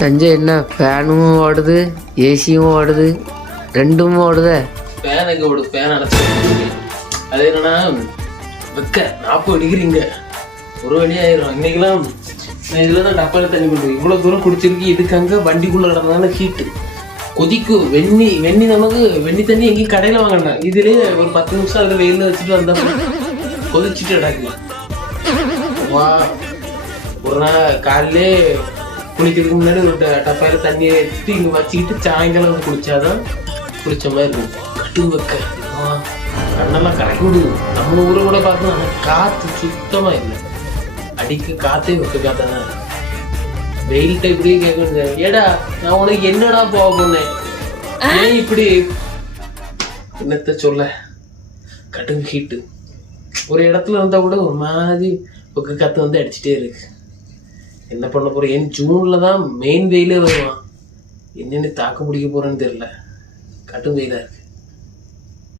சஞ்சய் என்ன ஃபேனும் ஓடுது ஏசியும் ஓடுது ரெண்டும் ஓடுத. ஃபேன் எங்கே ஓடுது? ஃபேன் அடைச்சி அது என்னன்னா வெக்க 40 டிகிரிங்க ஒரு வழியாயிரும். இன்னைக்கெல்லாம் நான் இதில் தான் டப்பாவில் தண்ணி கொண்டு இவ்வளோ தூரம் குடிச்சிருக்கு. இதுக்கு அங்கே வண்டிக்குள்ளே கிடந்தனால ஹீட்டு கொதிக்கும். வெண்ணி நமக்கு வெண்ணி தண்ணி எங்கேயும் கடையில் வாங்கினேன். இதுலேயே ஒரு 10 நிமிஷம் அதில் வெயிலில் வச்சுட்டு வந்தால் கொதிச்சுட்டு கிடக்கு. வா ஒரு நாள் காலையிலே குளிக்கிறதுக்கு முன்னாடி ஒரு டப்பாயில் தண்ணியை எடுத்துட்டு இங்கே வச்சுக்கிட்டு சாயங்காலம் குளிச்சாதான் குளிச்ச மாதிரி இருக்கும். கட்டு வைக்க கண்ணெல்லாம் கரைக்கி விடுது. நம்ம ஊரை கூட பார்த்தோம், ஆனால் காற்று சுத்தமாக இல்லை. அடிக்க காற்றே வைக்க காத்தானே வெயில் டைப்லேயே கேட்க. ஏடா நான் உனக்கு என்னடா போக போனேன், ஏன் இப்படி என்னத்த சொல்ல கடும் ஹீட்டு. ஒரு இடத்துல இருந்தால் கூட ஒரு மாதிரி ஒக்க காற்று வந்து அடிச்சுட்டே இருக்கு. என்ன பண்ண போகிறேன்? ஏன் ஜூனில் தான் மெயின் வெயிலே வருவான். என்னென்னு தாக்கு பிடிக்க போகிறேன்னு தெரியல. கடும் வெயிலாக இருக்கு.